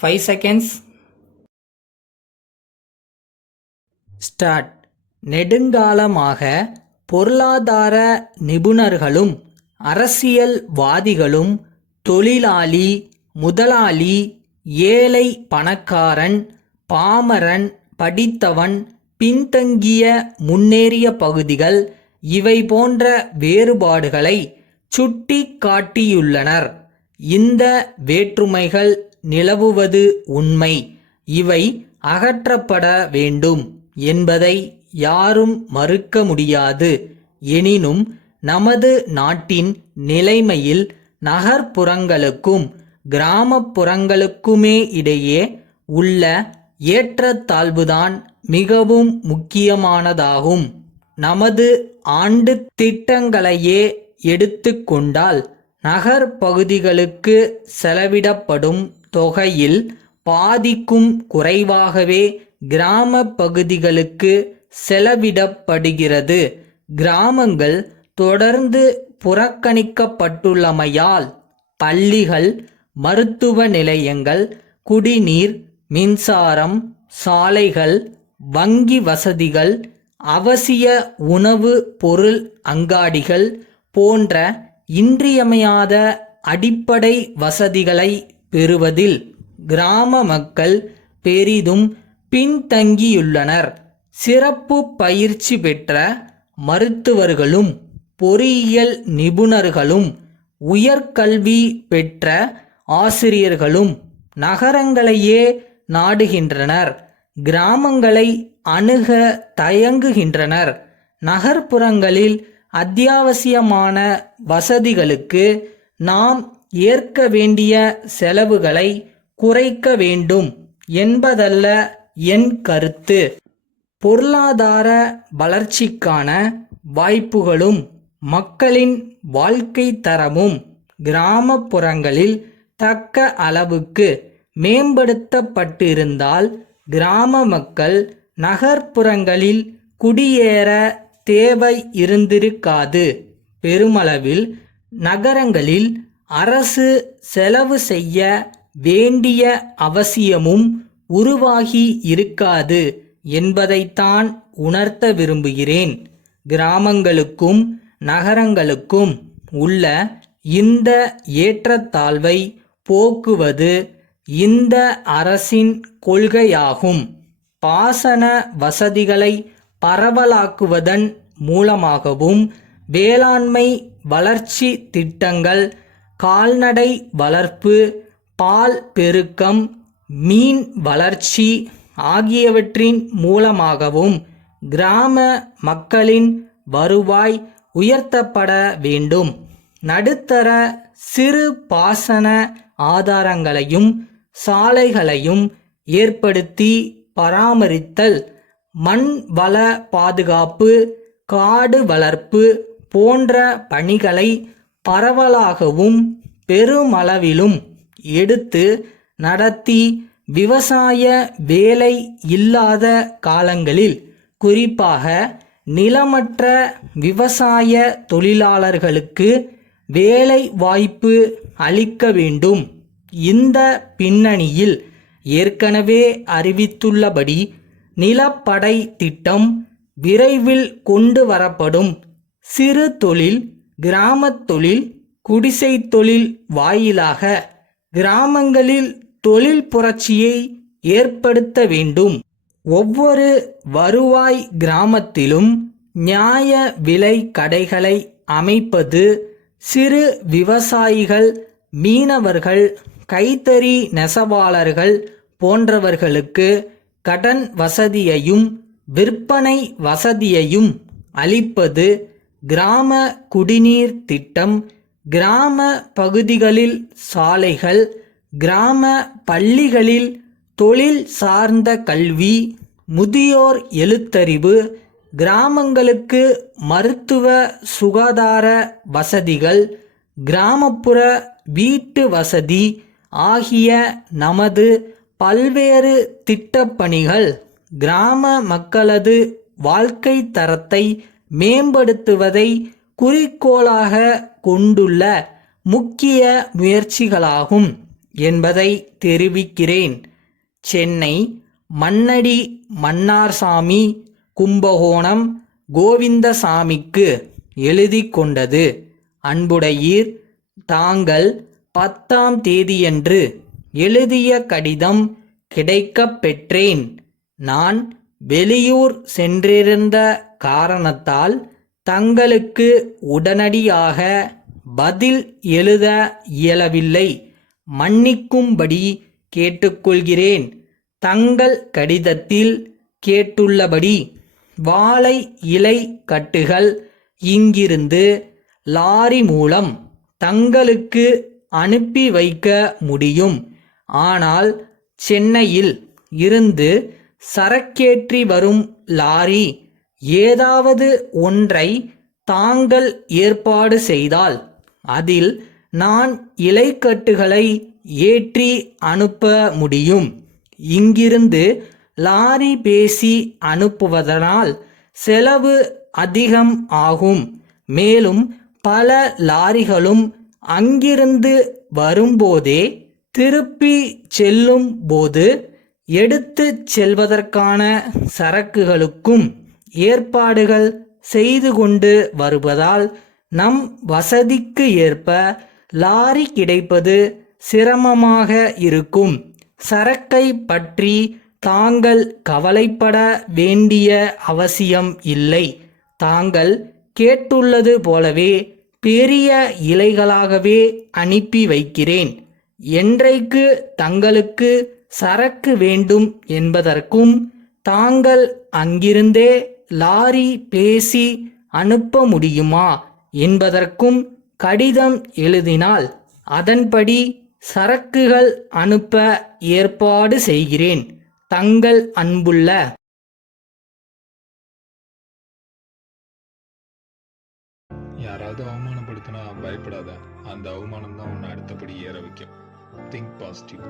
5 seconds. Start. நெடுங்காலமாக பொருளாதார நிபுணர்களும் அரசியல்வாதிகளும் தொழிலாளி, முதலாளி, ஏழை, பணக்காரன், பாமரன், படித்தவன், பின்தங்கிய, முன்னேறிய பகுதிகள் இவை போன்ற வேறுபாடுகளை சுட்டி காட்டியுள்ளனர். இந்த வேற்றுமைகள் நிலவுவது உண்மை. இவை அகற்றப்பட வேண்டும் என்பதை யாரும் மறுக்க முடியாது. எனினும் நமது நாட்டின் நிலைமையில் நகர்ப்புறங்களுக்கும் கிராமப்புறங்களுக்குமே இடையே உள்ள ஏற்றத்தாழ்வுதான் மிகவும் முக்கியமானதாகும். நமது ஆண்டு திட்டங்களையே எடுத்துக்கொண்டால் நகர் பகுதிகளுக்கு செலவிடப்படும் தொகையில் பாதிக்கும் குறைவாகவே கிராம பகுதிகளுக்கு செலவிடப்படுகிறது. கிராமங்கள் தொடர்ந்து புறக்கணிக்கப்பட்டுள்ளமையால் பள்ளிகள், மருத்துவ நிலையங்கள், குடிநீர், மின்சாரம், சாலைகள், வங்கி வசதிகள், அவசிய உணவு பொருள் அங்காடிகள் போன்ற இன்றியமையாத அடிப்படை வசதிகளை பெறுவதில் கிராம மக்கள் பெரிதும் பின்தங்கியுள்ளனர். சிறப்பு பயிற்சி பெற்ற மருத்துவர்களும் பொறியியல் நிபுணர்களும் உயர்கல்வி பெற்ற ஆசிரியர்களும் நகரங்களையே நாடுகின்றனர். கிராமங்களை அணுக தயங்குகின்றனர். நகர்ப்புறங்களில் அத்தியாவசியமான வசதிகளுக்கு நாம் ஏற்க வேண்டிய செலவுகளை குறைக்க வேண்டும் என்பதல்ல என் கருத்து. பொருளாதார வளர்ச்சிக்கான வாய்ப்புகளும் மக்களின் வாழ்க்கை தரமும் கிராமப்புறங்களில் தக்க அளவுக்கு மேம்படுத்தப்பட்டிருந்தால் கிராம மக்கள் நகர்ப்புறங்களில் குடியேற தேவை இருந்திருக்காது. பெருமளவில் நகரங்களில் அரசு செலவு செய்ய வேண்டிய அவசியமும் உருவாகி இருக்காது என்பதைத்தான் உணர்த்த விரும்புகிறேன். கிராமங்களுக்கும் நகரங்களுக்கும் உள்ள இந்த ஏற்றத்தாழ்வை போக்குவது இந்த அரசின் கொள்கையாகும். பாசன வசதிகளை பரவலாக்குவதன் மூலமாகவும் வேளாண்மை வளர்ச்சி திட்டங்கள், கால்நடை வளர்ப்பு, பால் பெருக்கம், மீன் வளர்ச்சி ஆகியவற்றின் மூலமாகவும் கிராம மக்களின் வருவாய் உயர்த்தப்பட வேண்டும். நடுத்தர சிறு பாசன ஆதாரங்களையும் சாலைகளையும் ஏற்படுத்தி பராமரித்தல், மண் வள பாதுகாப்பு, காடு வளர்ப்பு போன்ற பணிகளை பரவலாகவும் பெருமளவிலும் எடுத்து நடத்தி விவசாய வேலை இல்லாத காலங்களில் குறிப்பாக நிலமற்ற விவசாய தொழிலாளர்களுக்கு வேலை வாய்ப்பு அளிக்க வேண்டும். இந்த பின்னணியில் ஏற்கனவே அறிவித்துள்ளபடி நிலப்படை திட்டம் விரைவில் கொண்டு வரப்படும். சிறு தொழில், கிராமத் தொழில், குடிசை தொழில் வாயிலாக கிராமங்களில் தொழில் புரட்சியை ஏற்படுத்த வேண்டும். ஒவ்வொரு வருவாய் கிராமத்திலும் நியாய விலை கடைகளை அமைப்பது, சிறு விவசாயிகள், மீனவர்கள், கைத்தறி நெசவாளர்கள் போன்றவர்களுக்கு கடன் வசதியையும் விற்பனை வசதியையும் அளிப்பது, கிராம குடிநீர் திட்டம், கிராம பகுதிகளில் சாலைகள், கிராம பள்ளிகளில் தொழில் சார்ந்த கல்வி, முதியோர் எழுத்தறிவு, கிராமங்களுக்கு மருத்துவ சுகாதார வசதிகள், கிராமப்புற வீட்டு வசதி ஆகிய நமது பல்வேறு திட்டப்பணிகள் கிராம மக்களது வாழ்க்கை தரத்தை மேம்படுத்துவதை குறிக்கோளாக கொண்டுள்ள முக்கிய முயற்சிகளாகும். என்பதை தெரிவிக்கிறேன். சென்னை மண்ணடி மன்னார்சாமி கும்பகோணம் கோவிந்தசாமிக்கு எழுதி கொண்டது. அன்புடையீர், தாங்கள் 10ஆம் தேதியன்று எழுதிய கடிதம் கிடைக்கப் பெற்றேன். நான் வெளியூர் சென்றிருந்த காரணத்தால் தங்களுக்கு உடனடியாக பதில் எழுத இயலவில்லை. மன்னிக்கும்படி கேட்டுக்கொள்கிறேன். தங்கள் கடிதத்தில் கேட்டுள்ளபடி வாழை இலை கட்டுகள் இங்கிருந்து லாரி மூலம் தங்களுக்கு அனுப்பி வைக்க முடியும். ஆனால் சென்னையில் இருந்து சரக்கேற்றி வரும் லாரி ஏதாவது ஒன்றை தாங்கள் ஏற்பாடு செய்தால் அதில் நான் இலைக்கட்டுகளை ஏற்றி அனுப்ப முடியும். இங்கிருந்து லாரி பேசி அனுப்புவதனால் செலவு அதிகம் ஆகும். மேலும் பல லாரிகளும் அங்கிருந்து வரும்போதே திருப்பி செல்லும் போது எடுத்து செல்வதற்கான சரக்குகளுக்கும் ஏற்பாடுகள் செய்து கொண்டு வருவதால் நம் வசதிக்கு ஏற்ப லாரி கிடைப்பது சிரமமாக இருக்கும். சரக்கை பற்றி தாங்கள் கவலைப்பட வேண்டிய அவசியம் இல்லை. தாங்கள் கேட்டுள்ளது போலவே பெரிய இலைகளாகவே அனுப்பி வைக்கிறேன். என்றைக்கு தங்களுக்கு சரக்கு வேண்டும் என்பதற்கும் தாங்கள் அங்கிருந்தே லாரி பேசி அனுப்ப முடியுமா என்பதற்கும் கடிதம் எழுதினால் அதன்படி சரக்குகள் அனுப்ப ஏற்பாடு செய்கிறேன். தங்கள் அன்புள்ள யாராவது அவமானப்படுத்தினா பயப்படாத. அந்த அவமானம் தான் உன்னை அடுத்தபடி ஏற வைக்கும். Think positive.